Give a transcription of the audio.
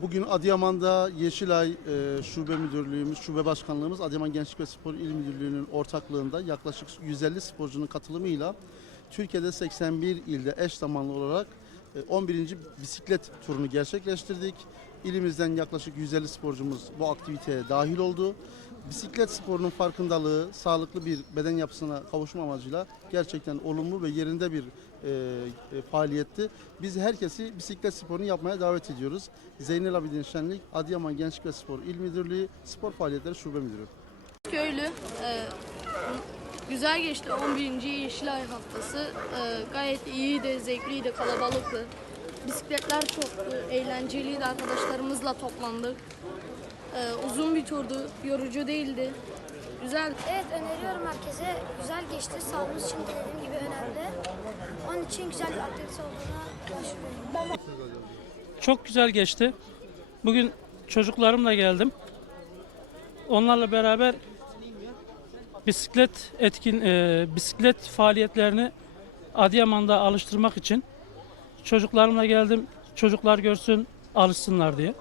Bugün Adıyaman'da Yeşilay e, Şube Müdürlüğümüz, Şube Başkanlığımız Adıyaman Gençlik ve Spor İl Müdürlüğü'nün ortaklığında yaklaşık 150 sporcunun katılımıyla Türkiye'de 81 ilde eş zamanlı olarak e, 11. bisiklet turunu gerçekleştirdik. İlimizden yaklaşık 150 sporcumuz bu aktiviteye dahil oldu. Bisiklet sporunun farkındalığı, sağlıklı bir beden yapısına kavuşma amacıyla gerçekten olumlu ve yerinde bir e, e, faaliyetti. Biz herkesi bisiklet sporunu yapmaya davet ediyoruz. Zeynel Abidin Şenlik, Adıyaman Gençlik ve Spor İl Müdürlüğü Spor Faaliyetleri Şube Müdürü. Köylü. e, güzel geçti 11. Yeşilay haftası. E, gayet iyiydi, zevkliydi, kalabalıktı. Bisikletler çoktu, eğlenceliydi. Arkadaşlarımızla toplandık. E, uzun bir turdu, yorucu değildi. Güzel. Evet öneriyorum herkese. Güzel geçti. Sağlığımız için de dediğim gibi önemli. Onun için güzel bir aktivite olduğuna düşünüyorum. Çok güzel geçti. Bugün çocuklarımla geldim. Onlarla beraber bisiklet etkin e, bisiklet faaliyetlerini Adıyaman'da alıştırmak için çocuklarımla geldim. Çocuklar görsün, alışsınlar diye.